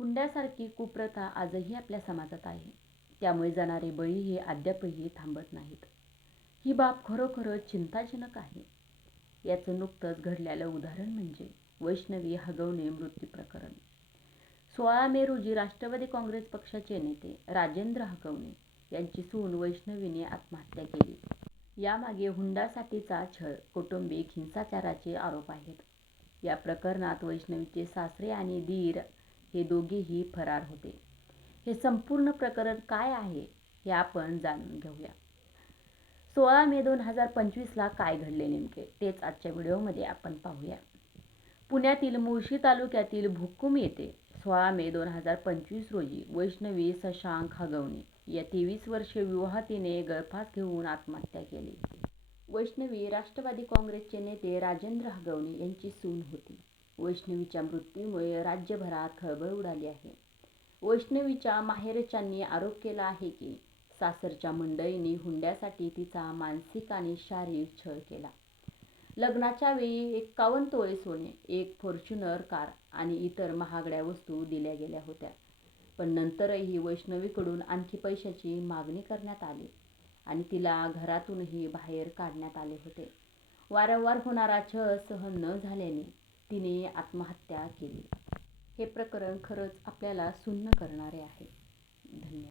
हुंड्यासारखी कुप्रथा आजही आपल्या समाजात आहे. त्यामुळे जाणारे बळी हे अद्यापही थांबत नाहीत. ही बाब खरोखरच चिंताजनक आहे. याचं नुकतंच घडलेलं उदाहरण म्हणजे वैष्णवी हगवणे मृत्यू प्रकरण. 16 मे रोजी राष्ट्रवादी काँग्रेस पक्षाचे नेते राजेंद्र हगवणे यांची सून वैष्णवीने आत्महत्या केली. यामागे हुंडासाठीचा छळ, कौटुंबिक हिंसाचाराचे आरोप आहेत. या प्रकरणात वैष्णवीचे सासरे आणि दीर हे दोघेही फरार होते. हे संपूर्ण प्रकरण काय आहे हे आपण जाणून घेऊया. 16 मे 2025ला काय घडले नेमके तेच आजच्या व्हिडिओमध्ये आपण पाहूया. पुण्यातील मुळशी तालुक्यातील भुक्कुम येथे 16 मे 2025 रोजी वैष्णवी शशांक हगवणे या 23 वर्षीय विवाहितेने गळफास घेऊन आत्महत्या केली. वैष्णवी राष्ट्रवादी काँग्रेसचे नेते राजेंद्र हगवणे यांची सून होती. वैष्णवीच्या मृत्यूमुळे राज्यभरात खळबळ उडाली आहे. वैष्णवीच्या माहेरच्यांनी आरोप केला आहे की सासरच्या मंडळींनी हुंड्यासाठी तिचा मानसिक आणि शारीरिक छळ केला. लग्नाच्या वेळी 51 तोळे सोने, एक फॉर्च्युनर कार आणि इतर महागड्या वस्तू दिल्या गेल्या होत्या. पण नंतरही वैष्णवीकडून आणखी पैशाची मागणी करण्यात आली आणि तिला घरातूनही बाहेर काढण्यात आले होते. वारंवार होणारा छळ सहन न झाल्याने तिने आत्महत्या केली. हे प्रकरण खरंच आपल्याला सुन्न करणारे आहे. धन्यवाद.